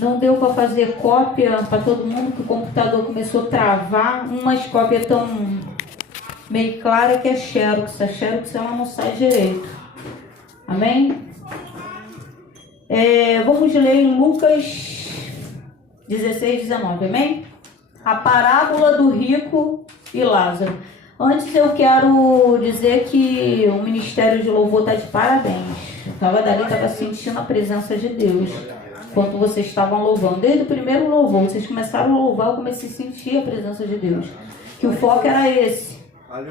Não deu para fazer cópia para todo mundo, que o computador começou a travar. Umas cópias tão meio clara que é Xerox. A Xerox ela não sai direito. Amém? Vamos ler em Lucas 16, 19. Amém? A parábola do rico e Lázaro. Antes eu quero dizer que o Ministério de Louvor está de parabéns. Eu estava sentindo a presença de Deus enquanto vocês estavam louvando. Desde o primeiro louvor, vocês começaram a louvar, eu comecei a sentir a presença de Deus. Que o foco era esse,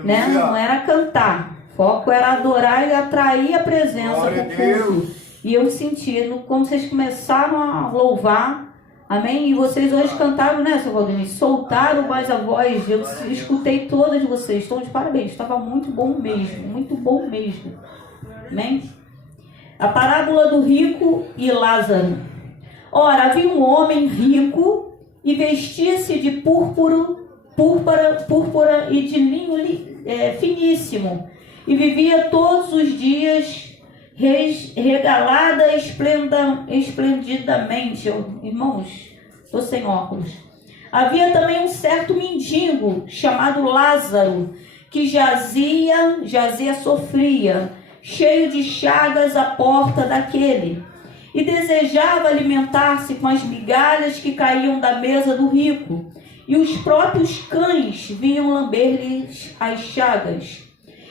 né? Não era cantar. O foco era adorar e atrair a presença do culto. E eu senti, quando vocês começaram a louvar, amém? E vocês hoje cantaram, né, seu Valdemir? Soltaram mais a voz. Eu escutei todas de vocês. Estão de parabéns. Estava muito bom mesmo. Muito bom mesmo. Amém? A parábola do rico e Lázaro. Ora, havia um homem rico e vestia-se de púrpura e de linho finíssimo. E vivia todos os dias regalada esplendidamente. Irmãos, estou sem óculos. Havia também um certo mendigo chamado Lázaro, que jazia sofria, cheio de chagas à porta daquele, e desejava alimentar-se com as migalhas que caíam da mesa do rico, e os próprios cães vinham lamber-lhes as chagas.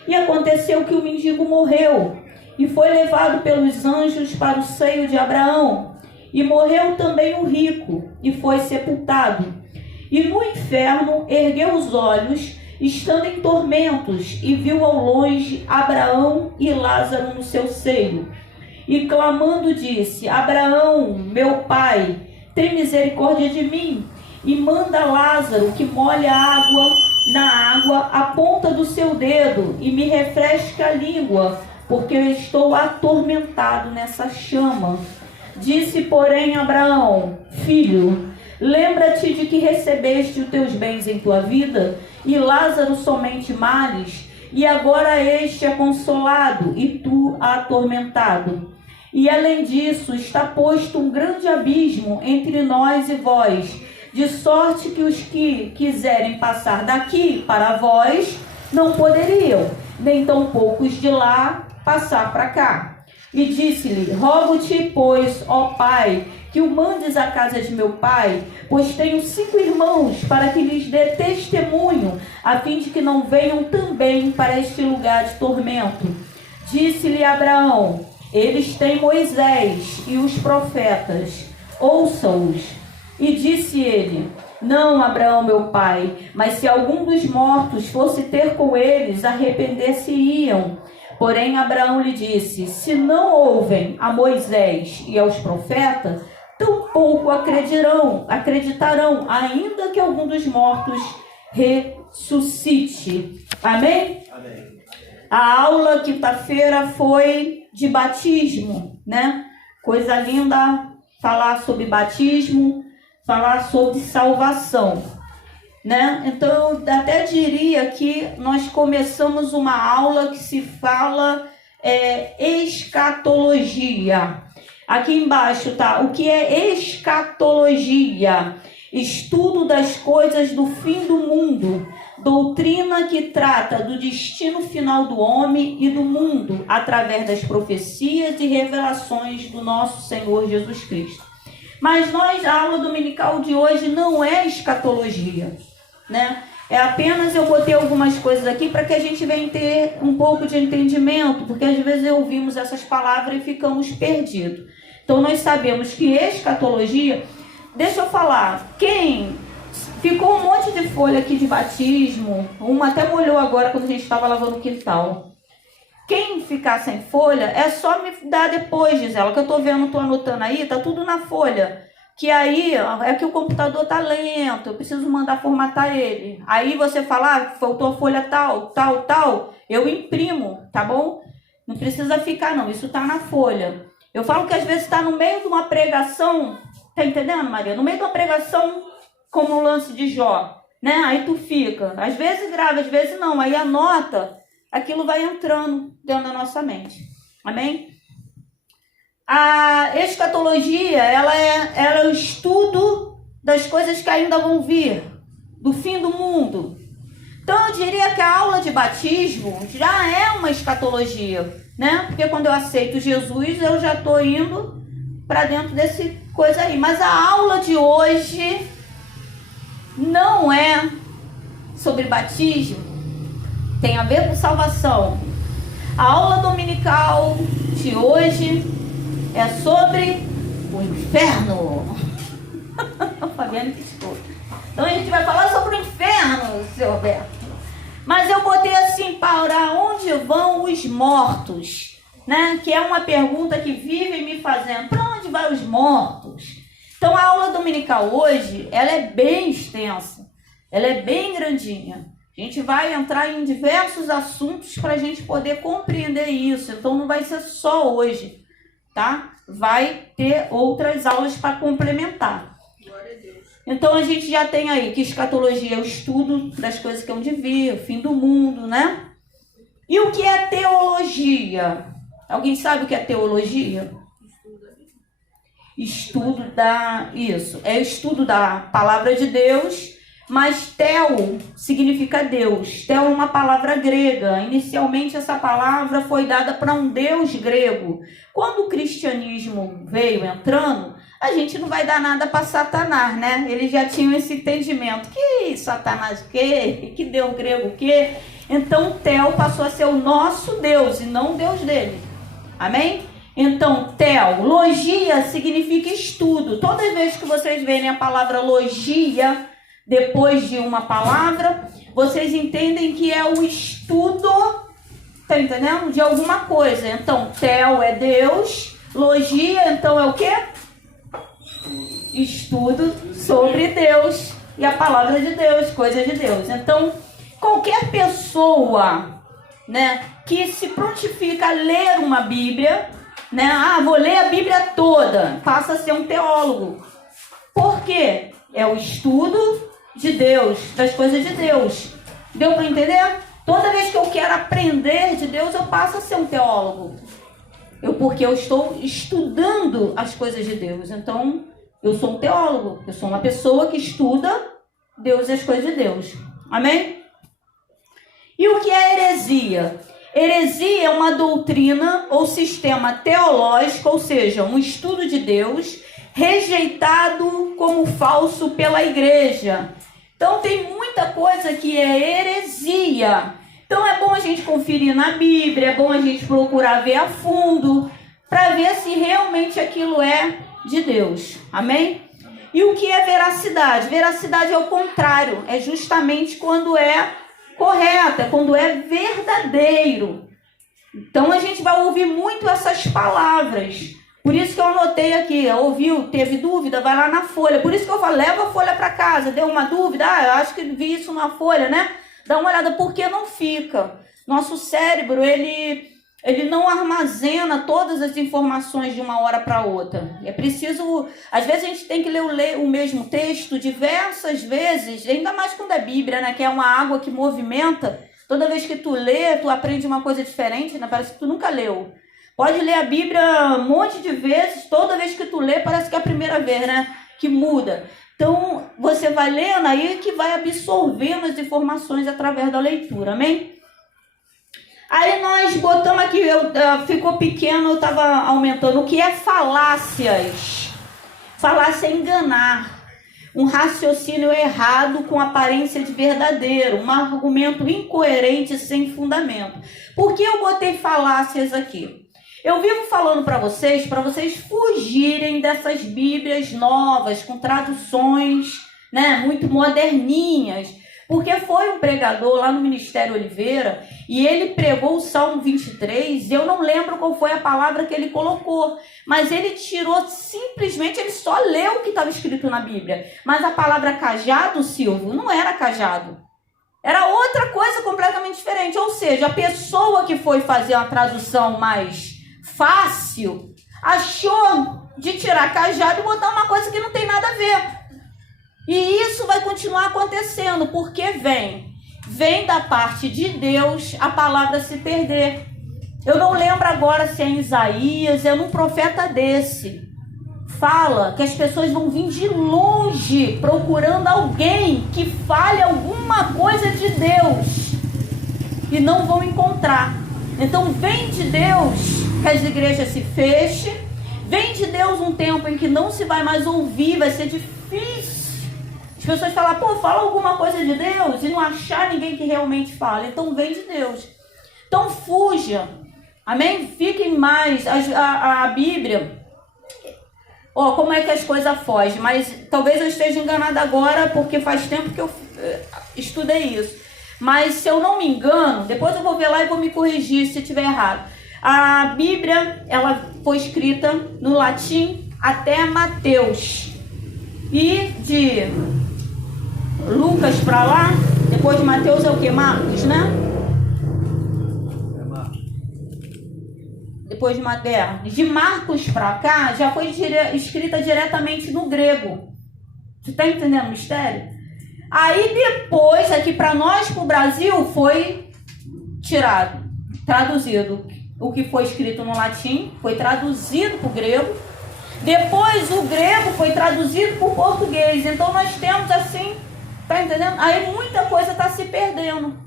E aconteceu que o mendigo morreu, e foi levado pelos anjos para o seio de Abraão. E morreu também o rico, e foi sepultado. E no inferno ergueu os olhos, estando em tormentos, e viu ao longe Abraão e Lázaro no seu seio. E clamando disse: Abraão, meu pai, tem misericórdia de mim, e manda Lázaro que molhe na água a ponta do seu dedo, e me refresque a língua, porque eu estou atormentado nessa chama. Disse, porém, Abraão: Filho, lembra-te de que recebeste os teus bens em tua vida, e Lázaro somente males, e agora este é consolado, e tu atormentado. E além disso, está posto um grande abismo entre nós e vós, de sorte que os que quiserem passar daqui para vós não poderiam, nem tampouco os de lá passar para cá. E disse-lhe: Rogo-te, pois, ó Pai, que o mandes à casa de meu pai, pois tenho 5 irmãos, para que lhes dê testemunho, a fim de que não venham também para este lugar de tormento. Disse-lhe Abraão: Eles têm Moisés e os profetas, ouça-os. E disse ele: Não, Abraão, meu pai, mas se algum dos mortos fosse ter com eles, arrepender-se-iam. Porém, Abraão lhe disse: Se não ouvem a Moisés e aos profetas, tampouco acreditarão, ainda que algum dos mortos ressuscite. Amém? Amém. A aula quinta-feira foi de batismo, né? Coisa linda falar sobre batismo, falar sobre salvação, né? Então, eu até diria que nós começamos uma aula que se fala escatologia. Aqui embaixo tá o que é escatologia: estudo das coisas do fim do mundo, doutrina que trata do destino final do homem e do mundo através das profecias e revelações do nosso Senhor Jesus Cristo. Mas a aula dominical de hoje não é escatologia, né? É apenas eu botei algumas coisas aqui para que a gente venha ter um pouco de entendimento, porque às vezes ouvimos essas palavras e ficamos perdidos. Então nós sabemos que escatologia, deixa eu falar, ficou um monte de folha aqui de batismo, uma até molhou agora quando a gente estava lavando o quintal. Quem ficar sem folha, é só me dar depois, Gisela, que eu estou vendo, estou anotando aí, tá tudo na folha. Que aí é que o computador tá lento, eu preciso mandar formatar ele. Aí você fala: faltou a folha tal, eu imprimo, tá bom? Não precisa ficar não, isso tá na folha. Eu falo que às vezes está no meio de uma pregação, tá entendendo, Maria? No meio de uma pregação, como o lance de Jó, né? Aí tu fica, às vezes grava, às vezes não, aí anota, aquilo vai entrando dentro da nossa mente. Amém? A escatologia, ela é o estudo das coisas que ainda vão vir, do fim do mundo. Então, eu diria que a aula de batismo já é uma escatologia, né? Porque quando eu aceito Jesus, eu já estou indo para dentro desse coisa aí. Mas a aula de hoje não é sobre batismo, tem a ver com salvação. A aula dominical de hoje é sobre o inferno. Fabiano que escuta. Então a gente vai falar sobre o inferno, seu Roberto. Mas eu botei assim, para onde vão os mortos? Né? Que é uma pergunta que vivem me fazendo. Para onde vão os mortos? Então a aula dominical hoje, ela é bem extensa. Ela é bem grandinha. A gente vai entrar em diversos assuntos para a gente poder compreender isso. Então não vai ser só hoje, tá? Vai ter outras aulas para complementar. Glória a Deus. Então a gente já tem aí que escatologia é o estudo das coisas que hão de vir, o fim do mundo, né? E o que é teologia? Alguém sabe o que é teologia? Estudo da... Isso, é o estudo da palavra de Deus, mas tel significa Deus. Tel é uma palavra grega. Inicialmente essa palavra foi dada para um deus grego. Quando o cristianismo veio entrando, a gente não vai dar nada para Satanás, né? Eles já tinham esse entendimento. Que Satanás o quê? Que deus grego o quê? Então tel passou a ser o nosso Deus e não o Deus dele. Amém? Então, teologia significa estudo. Toda vez que vocês verem a palavra logia depois de uma palavra, vocês entendem que é o estudo, tá entendendo? De alguma coisa. Então, tel é Deus, logia, então é o quê? Estudo sobre Deus e a palavra de Deus, coisa de Deus. Então, qualquer pessoa, né, que se prontifica a ler uma Bíblia, né? Vou ler a Bíblia toda, passa a ser um teólogo. Por quê? É o estudo de Deus, das coisas de Deus. Deu para entender? Toda vez que eu quero aprender de Deus, eu passo a ser um teólogo. Porque eu estou estudando as coisas de Deus. Então, eu sou um teólogo. Eu sou uma pessoa que estuda Deus e as coisas de Deus. Amém? E o que é heresia? Heresia é uma doutrina ou sistema teológico, ou seja, um estudo de Deus rejeitado como falso pela igreja. Então tem muita coisa que é heresia. Então é bom a gente conferir na Bíblia, é bom a gente procurar ver a fundo, para ver se realmente aquilo é de Deus. Amém? E o que é veracidade? Veracidade é o contrário, é justamente quando é correto, é quando é verdadeiro. Então a gente vai ouvir muito essas palavras. Por isso que eu anotei aqui, ouviu, teve dúvida, vai lá na folha. Por isso que eu falo, leva a folha para casa, deu uma dúvida, eu acho que vi isso na folha, né? Dá uma olhada, porque não fica. Nosso cérebro, ele não armazena todas as informações de uma hora para outra. É preciso, às vezes a gente tem que ler o mesmo texto diversas vezes, ainda mais quando é Bíblia, né? Que é uma água que movimenta. Toda vez que tu lê, tu aprende uma coisa diferente, né? Parece que tu nunca leu. Pode ler a Bíblia um monte de vezes, toda vez que tu lê, parece que é a primeira vez, né? Que muda. Então, você vai lendo aí que vai absorvendo as informações através da leitura, amém? Aí nós botamos aqui, ficou pequeno, eu estava aumentando. O que é falácias? Falácia é enganar. Um raciocínio errado com aparência de verdadeiro. Um argumento incoerente sem fundamento. Por que eu botei falácias aqui? Eu vivo falando para vocês fugirem dessas Bíblias novas, com traduções, né, muito moderninhas. Porque foi um pregador lá no Ministério Oliveira e ele pregou o Salmo 23, eu não lembro qual foi a palavra que ele colocou, mas ele tirou simplesmente, ele só leu o que estava escrito na Bíblia. Mas a palavra cajado, Silvio, não era cajado. Era outra coisa completamente diferente. Ou seja, a pessoa que foi fazer uma tradução mais fácil achou de tirar cajado e botar uma coisa que não tem nada a ver. E isso vai continuar acontecendo, porque vem da parte de Deus a palavra se perder. Eu não lembro agora se é em Isaías, é num profeta desse. Fala que as pessoas vão vir de longe procurando alguém que fale alguma coisa de Deus e não vão encontrar. Então vem de Deus que as igrejas se fechem, vem de Deus um tempo em que não se vai mais ouvir, vai ser difícil. As pessoas falam, pô, fala alguma coisa de Deus e não achar ninguém que realmente fala. Então vem de Deus. Então fuja, amém? Fiquem mais, a Bíblia... como é que as coisas fogem, mas talvez eu esteja enganada agora, porque faz tempo que eu estudei isso. Mas se eu não me engano, depois eu vou ver lá e vou me corrigir se estiver errado. A Bíblia, ela foi escrita no latim até Mateus. E de Lucas para lá, depois de Mateus é o que? Marcos, né? Depois de Marcos para cá, já foi escrita diretamente no grego. Você está entendendo o mistério? Aí depois, aqui para nós, para o Brasil, foi traduzido. O que foi escrito no latim foi traduzido para o grego. Depois o grego foi traduzido para o português. Então nós temos assim, tá entendendo? Aí muita coisa está se perdendo.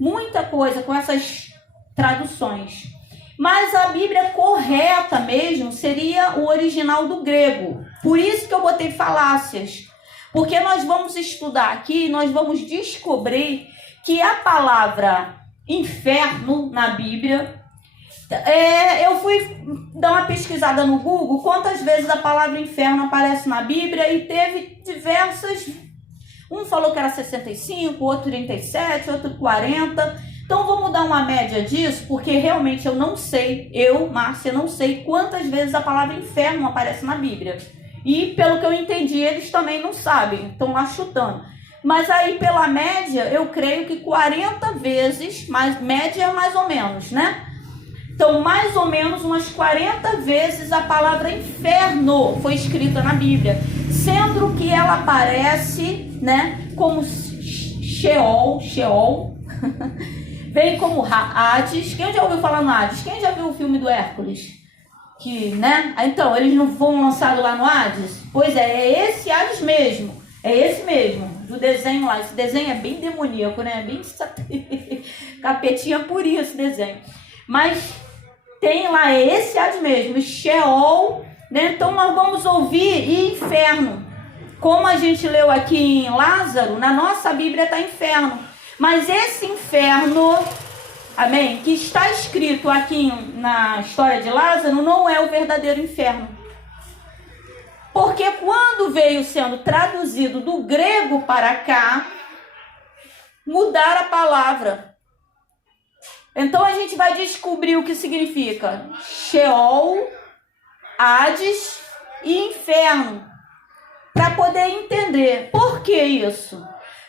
Muita coisa com essas traduções. Mas a Bíblia correta mesmo seria o original do grego. Por isso que eu botei falácias. Porque nós vamos estudar aqui, nós vamos descobrir que a palavra inferno na Bíblia... eu fui dar uma pesquisada no Google, quantas vezes a palavra inferno aparece na Bíblia, e teve diversas... Um falou que era 65, outro 37, outro 40... Então, vamos dar uma média disso, porque realmente eu não sei, Márcia, não sei quantas vezes a palavra inferno aparece na Bíblia. E, pelo que eu entendi, eles também não sabem, estão lá chutando. Mas aí, pela média, eu creio que 40 vezes, mas média mais ou menos, né? Então, mais ou menos umas 40 vezes a palavra inferno foi escrita na Bíblia. Sendo que ela aparece, né, como Sheol, vem como Hades. Quem já ouviu falar no Hades? Quem já viu o filme do Hércules? Que, né? Então, eles não vão lançado lá no Hades? Pois é esse Hades mesmo. É esse mesmo, do desenho lá. Esse desenho é bem demoníaco, né? Bem capetinha por isso, esse desenho. Mas tem lá, é esse Hades mesmo, Sheol, né? Então, nós vamos ouvir inferno. Como a gente leu aqui em Lázaro, na nossa Bíblia está inferno. Mas esse inferno, amém, que está escrito aqui na história de Lázaro, não é o verdadeiro inferno. Porque quando veio sendo traduzido do grego para cá, mudaram a palavra. Então a gente vai descobrir o que significa Sheol, Hades e inferno. Para poder entender. Por que isso?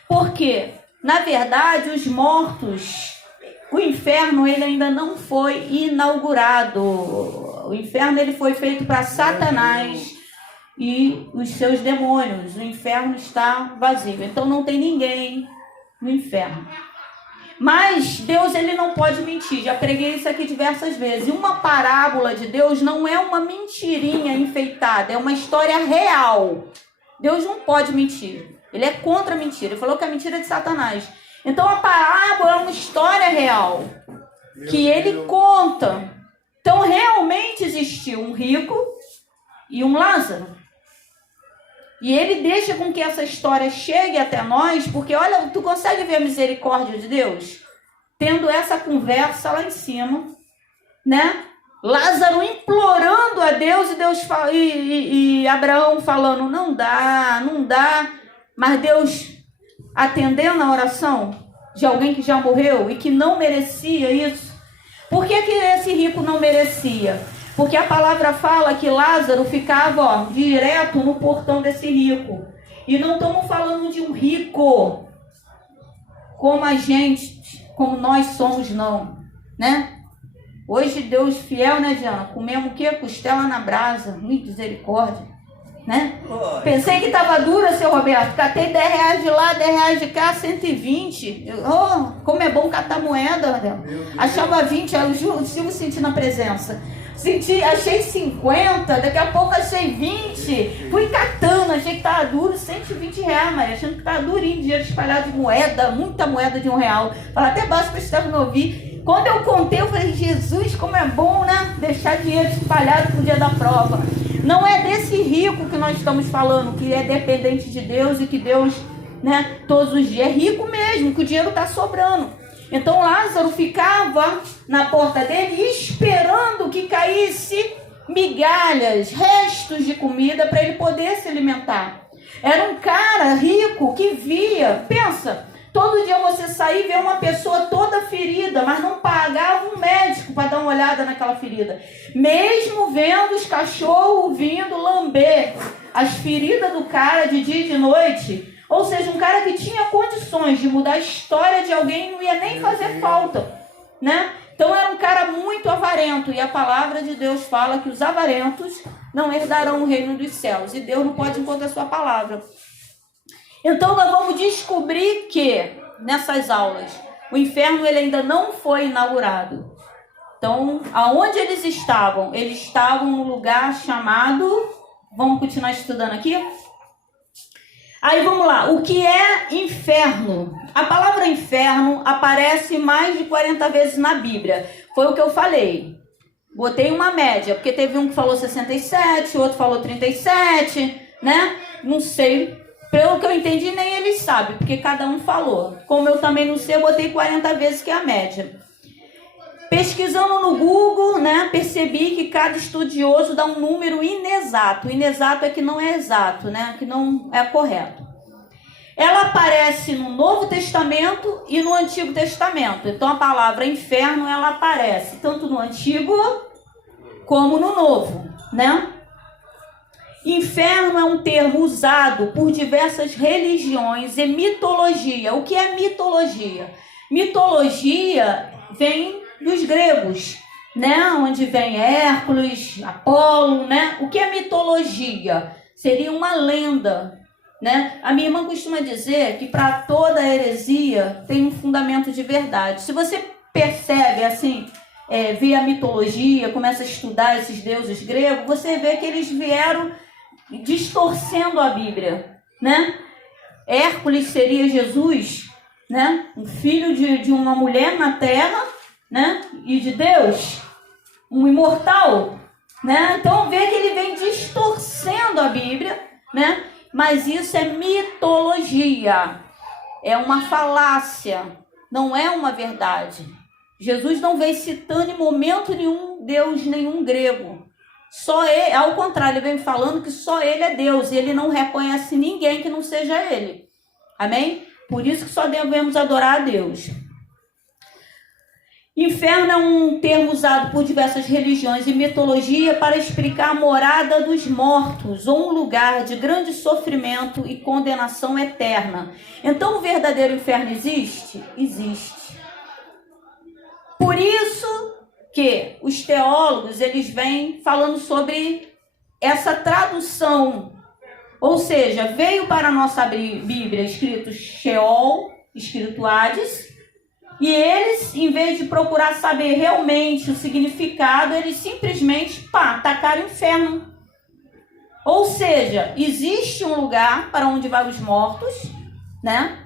Porque... na verdade, os mortos, o inferno ele ainda não foi inaugurado. O inferno ele foi feito para Satanás e os seus demônios. O inferno está vazio. Então não tem ninguém no inferno. Mas Deus ele não pode mentir. Já preguei isso aqui diversas vezes. Uma parábola de Deus não é uma mentirinha enfeitada. É uma história real. Deus não pode mentir. Ele é contra a mentira. Ele falou que a mentira é de Satanás. Então a parábola é uma história real que ele conta. Então realmente existiu um rico e um Lázaro. E ele deixa com que essa história chegue até nós, porque olha, tu consegue ver a misericórdia de Deus? Tendo essa conversa lá em cima, né? Lázaro implorando a Deus e Abraão falando, não dá. Mas Deus atendendo a oração de alguém que já morreu e que não merecia isso. Por que esse rico não merecia? Porque a palavra fala que Lázaro ficava direto no portão desse rico. E não estamos falando de um rico como a gente, como nós somos, não. Né? Hoje Deus fiel, né, Diana? Comemos o quê? Costela na brasa. Misericórdia. né? Pensei que estava dura, seu Roberto. Catei 10 reais de lá, 10 reais de cá, 120. Como é bom catar moeda, né? Achava 20, eu sigo sentindo a presença. Achei 50, daqui a pouco achei 20. Fui catando, achei que estava duro, 120 reais, mas achando que estava durinho, dinheiro espalhado de moeda, muita moeda de R$1. Fala até baixo para o Estevão não ouvir. Quando eu contei, eu falei, Jesus, como é bom, né? Deixar dinheiro espalhado pro dia da prova. Não é desse rico que nós estamos falando, que é dependente de Deus e que Deus, né, todos os dias é rico mesmo, que o dinheiro está sobrando. Então Lázaro ficava na porta dele esperando que caísse migalhas, restos de comida para ele poder se alimentar. Era um cara rico que via, pensa, todo dia você sair e ver uma pessoa toda ferida, mas não pagava um médico para dar uma olhada naquela ferida. Mesmo vendo os cachorros vindo lamber as feridas do cara de dia e de noite. Ou seja, um cara que tinha condições de mudar a história de alguém, não ia nem fazer falta, né? Então era um cara muito avarento. E a palavra de Deus fala que os avarentos não herdarão o reino dos céus. E Deus não pode encontrar a sua palavra. Então nós vamos descobrir que nessas aulas o inferno ele ainda não foi inaugurado. Então, aonde eles estavam? Eles estavam num lugar chamado... Vamos continuar estudando aqui? Aí vamos lá. O que é inferno? A palavra inferno aparece mais de 40 vezes na Bíblia. Foi o que eu falei. Botei uma média, porque teve um que falou 67, outro falou 37, né? Não sei. Pelo que eu entendi, nem eles sabem, porque cada um falou. Como eu também não sei, eu botei 40 vezes, que é a média. Pesquisando no Google, né, percebi que cada estudioso dá um número inexato. Inexato é que não é exato, né, que não é correto. Ela aparece no Novo Testamento e no Antigo Testamento. Então, a palavra inferno, ela aparece tanto no Antigo como no Novo, né? Inferno é um termo usado por diversas religiões e mitologia. O que é mitologia? Mitologia vem dos gregos, né? Onde vem Hércules, Apolo, né? O que é mitologia? Seria uma lenda, né? A minha irmã costuma dizer que para toda heresia tem um fundamento de verdade. Se você percebe assim, vê a mitologia, começa a estudar esses deuses gregos, você vê que eles vieram distorcendo a Bíblia, né? Hércules seria Jesus, né? Um filho de uma mulher na terra, né? E de Deus, um imortal, né? Então vê que ele vem distorcendo a Bíblia, né? Mas isso é mitologia, é uma falácia, não é uma verdade. Jesus não vem citando em momento nenhum Deus nenhum grego. Só ele, ao contrário, ele vem falando que só ele é Deus, e ele não reconhece ninguém que não seja ele. Amém? Por isso que só devemos adorar a Deus. Inferno é um termo usado por diversas religiões e mitologia para explicar a morada dos mortos, ou um lugar de grande sofrimento e condenação eterna. Então, o verdadeiro inferno existe? Existe. Por isso que os teólogos, eles vêm falando sobre essa tradução. Ou seja, veio para a nossa Bíblia escrito Sheol, escrito Hades, e eles, em vez de procurar saber realmente o significado, eles simplesmente, tacaram inferno. Ou seja, existe um lugar para onde vai os mortos, né?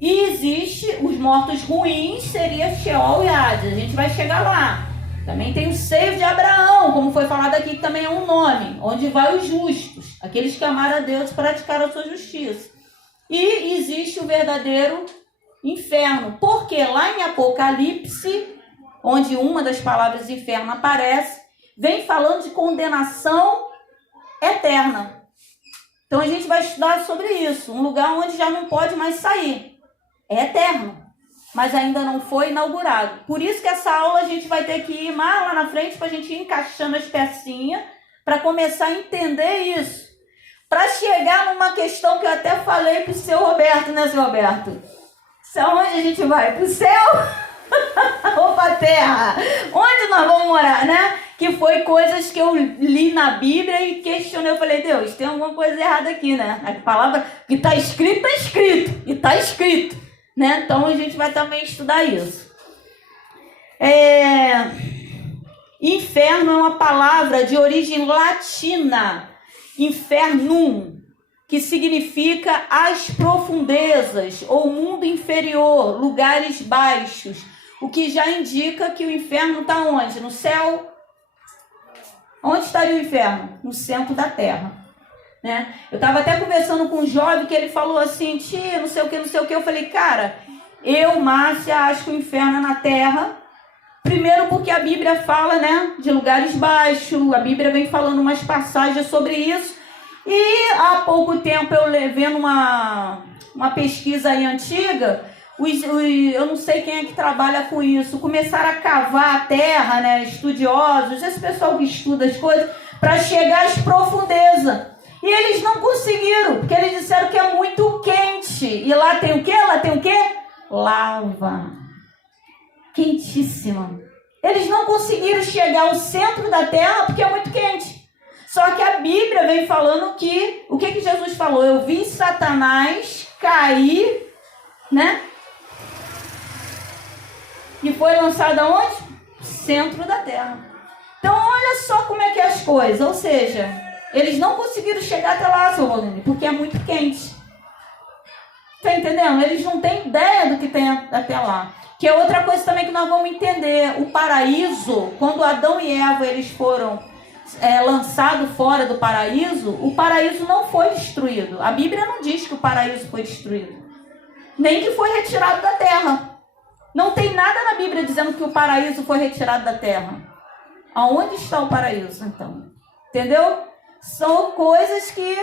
E existe os mortos ruins, seria Sheol e Hades. A gente vai chegar lá. Também tem o seio de Abraão, como foi falado aqui, que também é um nome, onde vai os justos, aqueles que amaram a Deus e praticaram a sua justiça. E existe o verdadeiro inferno, porque lá em Apocalipse, onde uma das palavras inferno aparece, vem falando de condenação eterna. Então a gente vai estudar sobre isso, um lugar onde já não pode mais sair. É eterno, mas ainda não foi inaugurado. Por isso que essa aula a gente vai ter que ir mais lá na frente para a gente ir encaixando as pecinhas para começar a entender isso. Para chegar numa questão que eu até falei para o seu Roberto, né, seu Roberto? Onde a gente vai? Para o céu ou para a terra? Onde nós vamos morar, né? que foi coisas que eu li na Bíblia e questionei. Eu falei, Deus, tem alguma coisa errada aqui, né? A palavra que está escrito, está escrito. E está escrito, né? Então a gente vai também estudar isso. Inferno é uma palavra de origem latina, infernum, que significa as profundezas ou mundo inferior, lugares baixos, o que já indica que o inferno está onde? No céu? Onde estaria o inferno? No centro da terra, né? Eu estava até conversando com um jovem que ele falou assim, tia, não sei o que. Eu falei, cara, eu, Márcia, acho que o inferno é na terra. Primeiro porque a Bíblia fala, né, de lugares baixos. A Bíblia vem falando umas passagens sobre isso. E há pouco tempo eu vendo uma pesquisa aí antiga, eu não sei quem é que trabalha com isso, começaram a cavar a terra, né, estudiosos, esse pessoal que estuda as coisas, para chegar às profundezas. E eles não conseguiram, porque eles disseram que é muito quente. E lá tem o quê? Lá tem o quê? Lava. Quentíssima. Eles não conseguiram chegar ao centro da terra porque é muito quente. Só que a Bíblia vem falando que... O que Jesus falou? Eu vi Satanás cair, né? E foi lançado aonde? Centro da terra. Então, olha só como é que é as coisas. Ou seja, eles não conseguiram chegar até lá, seu Rodrigo, porque é muito quente. Tá entendendo? Eles não têm ideia do que tem até lá. Que é outra coisa também que nós vamos entender. O paraíso, quando Adão e Eva eles foram lançados fora do paraíso, o paraíso não foi destruído. A Bíblia não diz que o paraíso foi destruído. Nem que foi retirado da terra. Não tem nada na Bíblia dizendo que o paraíso foi retirado da terra. Aonde está o paraíso, então? Entendeu? São coisas que...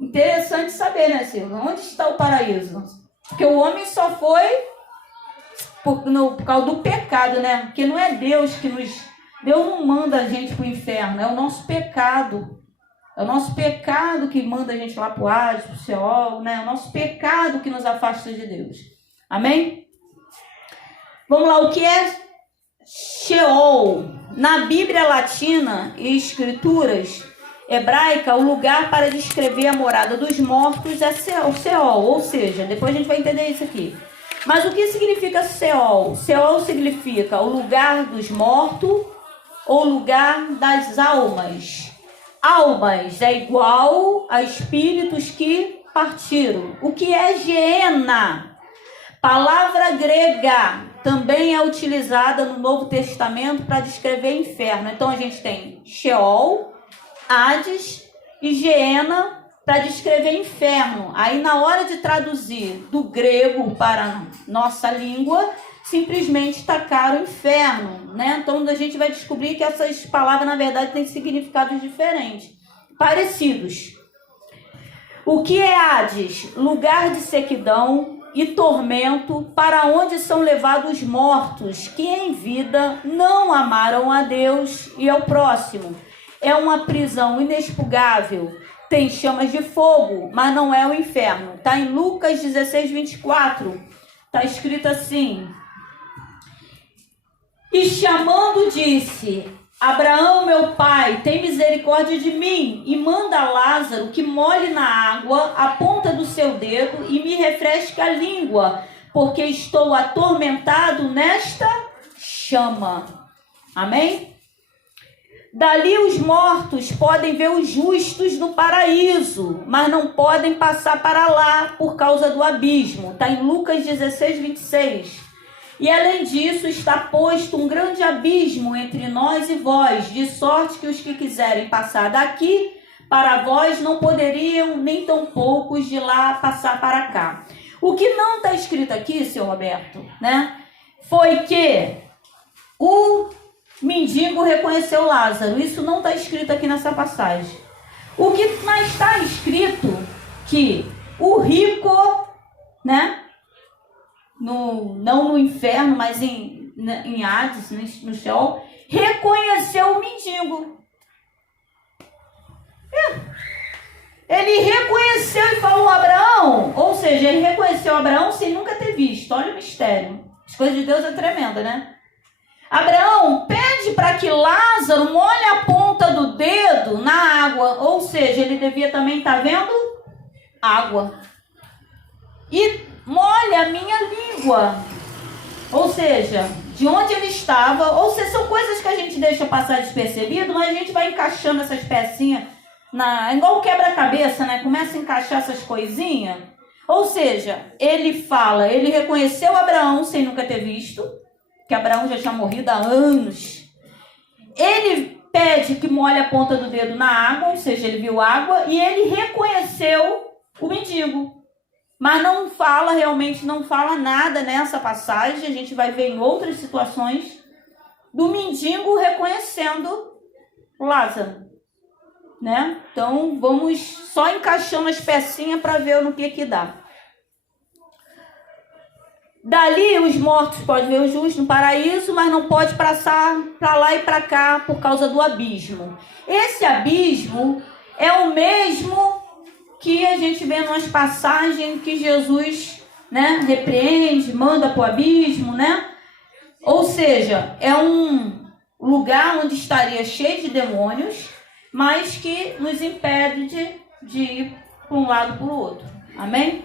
Interessante saber, né, Silvia? Onde está o paraíso? Porque o homem só foi por causa do pecado, né? Porque não é Deus que nos... Deus não manda a gente para o inferno, é o nosso pecado. É o nosso pecado que manda a gente lá para o Hades, para o Seol, né? É o nosso pecado que nos afasta de Deus. Amém? Vamos lá, o que é Sheol? Na Bíblia Latina e Escrituras hebraica, o lugar para descrever a morada dos mortos é Seol, ou seja, depois a gente vai entender isso aqui. Mas o que significa Seol? Seol significa o lugar dos mortos ou lugar das almas. Almas é igual a espíritos que partiram. O que é Geena? Palavra grega, também é utilizada no Novo Testamento para descrever inferno. Então a gente tem Sheol, Hades e Geena para descrever inferno. Aí na hora de traduzir do grego para nossa língua, simplesmente tacaram inferno, né? Então a gente vai descobrir que essas palavras na verdade têm significados diferentes, parecidos. O que é Hades? Lugar de sequidão e tormento, para onde são levados os mortos que em vida não amaram a Deus e ao próximo. É uma prisão inexpugável, tem chamas de fogo, mas não é o inferno. Está em Lucas 16, 24. Está escrito assim: e chamando disse: Abraão, meu pai, tem misericórdia de mim e manda Lázaro que molhe na água a ponta do seu dedo e me refresque a língua, porque estou atormentado nesta chama. Amém? Dali os mortos podem ver os justos no paraíso, mas não podem passar para lá por causa do abismo. Está em Lucas 16, 26. E além disso, está posto um grande abismo entre nós e vós, de sorte que os que quiserem passar daqui para vós não poderiam, nem tão poucos de lá passar para cá. O que não está escrito aqui, seu Roberto, né, foi que o mendigo reconheceu Lázaro. Isso não está escrito aqui nessa passagem. O que está escrito que o rico, né, não no inferno, mas em Hades, no Sheol, reconheceu o mendigo. Ele reconheceu e falou Abraão, ou seja, ele reconheceu Abraão sem nunca ter visto. Olha o mistério. As coisas de Deus é tremenda, né? Abraão pede para que Lázaro molhe a ponta do dedo na água, ou seja, ele devia também estar vendo água. E molhe a minha língua, ou seja, de onde ele estava. Ou seja, são coisas que a gente deixa passar despercebido, mas a gente vai encaixando essas pecinhas, igual quebra-cabeça, né? Começa a encaixar essas coisinhas. Ou seja, ele fala, ele reconheceu Abraão sem nunca ter visto, que Abraão já tinha morrido há anos. Ele pede que molhe a ponta do dedo na água, ou seja, ele viu água, e ele reconheceu o mendigo. Mas não fala, realmente não fala nada nessa passagem. A gente vai ver em outras situações do mendigo reconhecendo Lázaro, né? Então vamos só encaixando as pecinhas para ver no que dá. Dali os mortos podem ver o justo no paraíso, mas não pode passar para lá e para cá por causa do abismo. Esse abismo é o mesmo que a gente vê nas passagens que Jesus, né, repreende, manda para o abismo, né? Ou seja, é um lugar onde estaria cheio de demônios, mas que nos impede de ir para um lado para o outro. Amém?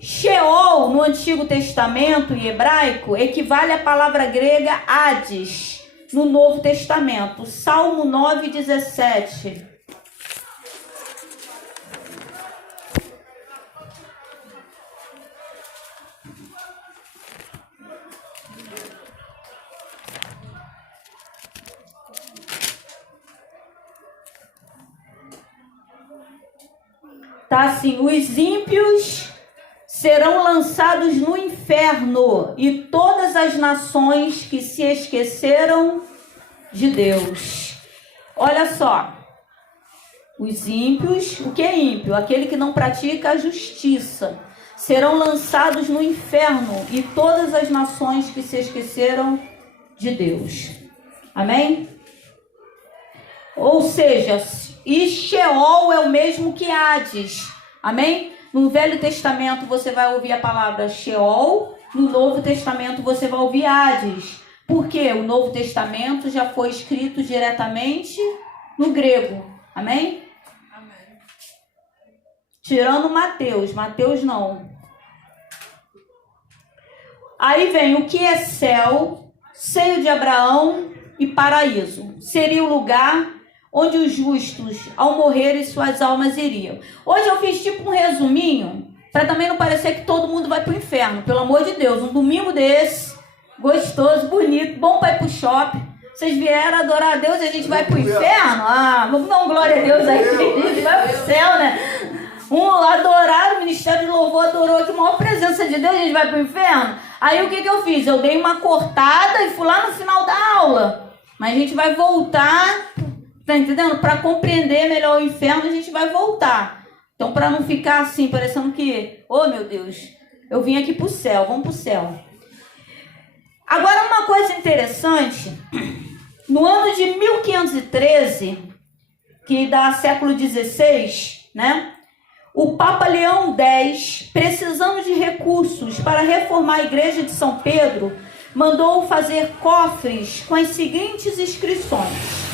Sheol, no Antigo Testamento em hebraico, equivale à palavra grega Hades, no Novo Testamento. Salmo 9:17. Tá assim: os ímpios serão lançados no inferno, e todas as nações que se esqueceram de Deus. Olha só, os ímpios, o que é ímpio? Aquele que não pratica a justiça, serão lançados no inferno, e todas as nações que se esqueceram de Deus. Amém? Ou seja, e Sheol é o mesmo que Hades. Amém? No Velho Testamento você vai ouvir a palavra Sheol, no Novo Testamento você vai ouvir Hades. Porque o Novo Testamento já foi escrito diretamente no grego. Amém? Amém. Tirando Mateus. Mateus não. Aí vem o que é céu, seio de Abraão e paraíso. Seria o lugar onde os justos, ao morrerem, suas almas iriam. Hoje eu fiz tipo um resuminho, para também não parecer que todo mundo vai para o inferno. Pelo amor de Deus, um domingo desse, gostoso, bonito, bom para ir para o shopping. Vocês vieram adorar a Deus e a gente vai para o inferno? Ah, vamos dar uma glória a Deus aí, a gente vai para o céu, né? Adoraram, o Ministério de Louvor adorou aqui, a maior presença de Deus, a gente vai para o inferno. Aí o que eu fiz? Eu dei uma cortada e fui lá no final da aula. Mas a gente vai voltar... Tá entendendo? Para compreender melhor o inferno, a gente vai voltar. Então, para não ficar assim, parecendo que, oh meu Deus, eu vim aqui para o céu, vamos para o céu. Agora, uma coisa interessante, no ano de 1513, que dá século XVI, né? O Papa Leão X, precisando de recursos para reformar a igreja de São Pedro, mandou fazer cofres com as seguintes inscrições: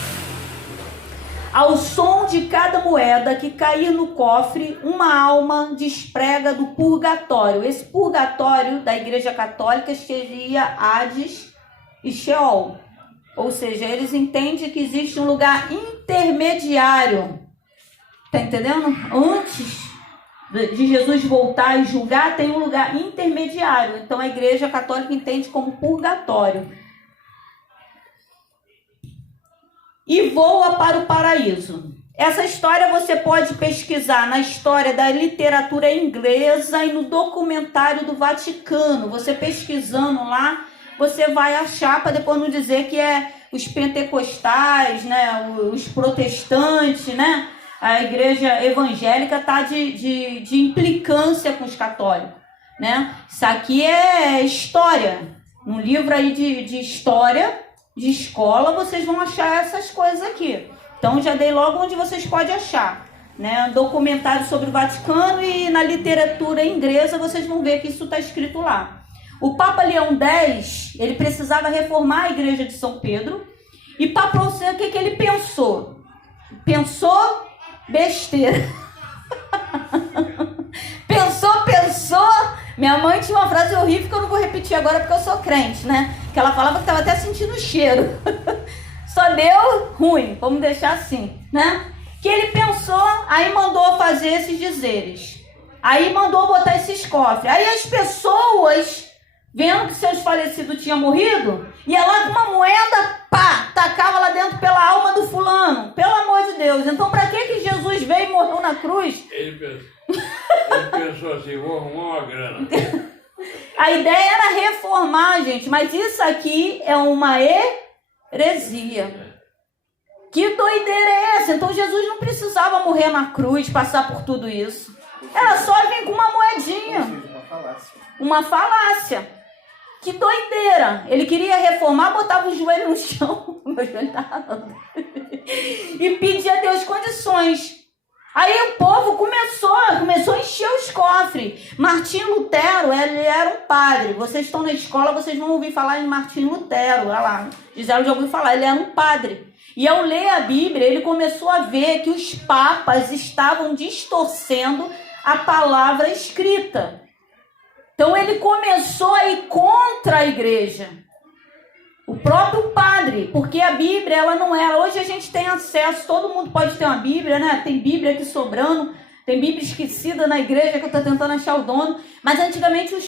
ao som de cada moeda que cair no cofre, uma alma desprega do purgatório. Esse purgatório da Igreja Católica seria Hades e Sheol. Ou seja, eles entendem que existe um lugar intermediário. Tá entendendo? Antes de Jesus voltar e julgar, tem um lugar intermediário. Então a Igreja Católica entende como purgatório. E voa para o paraíso. Essa história você pode pesquisar na história da literatura inglesa e no documentário do Vaticano. Você pesquisando lá, você vai achar, para depois não dizer que é os pentecostais, né, os protestantes, né? A igreja evangélica está de implicância com os católicos, né? Isso aqui é história. Um livro aí de história de escola, vocês vão achar essas coisas aqui. Então, já dei logo onde vocês podem achar, né? Documentário sobre o Vaticano, e na literatura inglesa vocês vão ver que isso está escrito lá. o Papa Leão X, ele precisava reformar a igreja de São Pedro. E para você, o que ele pensou? Pensou besteira. Pensou. Minha mãe tinha uma frase horrível que eu não vou repetir agora porque eu sou crente, né? Que ela falava que estava até sentindo o cheiro. Só deu ruim, vamos deixar assim, né? Que ele pensou, aí mandou fazer esses dizeres. Aí mandou botar esses cofres. Aí as pessoas, vendo que seus falecidos tinham morrido, ia lá com uma moeda, pá, tacava lá dentro pela alma do fulano. Pelo amor de Deus. Então, para que Jesus veio e morreu na cruz? Ele pensou assim, vou arrumar uma grana. A ideia era reformar, gente, mas isso aqui é uma heresia. Que doideira é essa? Então, Jesus não precisava morrer na cruz, passar por tudo isso. Era só vir com uma moedinha. Uma falácia. Que doideira. Ele queria reformar, botava o joelho no chão. Meu joelho tava... E pedia a Deus condições. Aí o povo começou a encher os cofres. Martinho Lutero, ele era um padre. Vocês estão na escola, vocês vão ouvir falar em Martinho Lutero. Olha lá, Gisele já ouviu falar, ele era um padre. E ao ler a Bíblia, ele começou a ver que os papas estavam distorcendo a palavra escrita. Então ele começou a ir contra a igreja. O próprio padre, porque a Bíblia, ela não é... Hoje a gente tem acesso, todo mundo pode ter uma Bíblia, né? Tem Bíblia aqui sobrando, tem Bíblia esquecida na igreja que eu estou tentando achar o dono. Mas antigamente os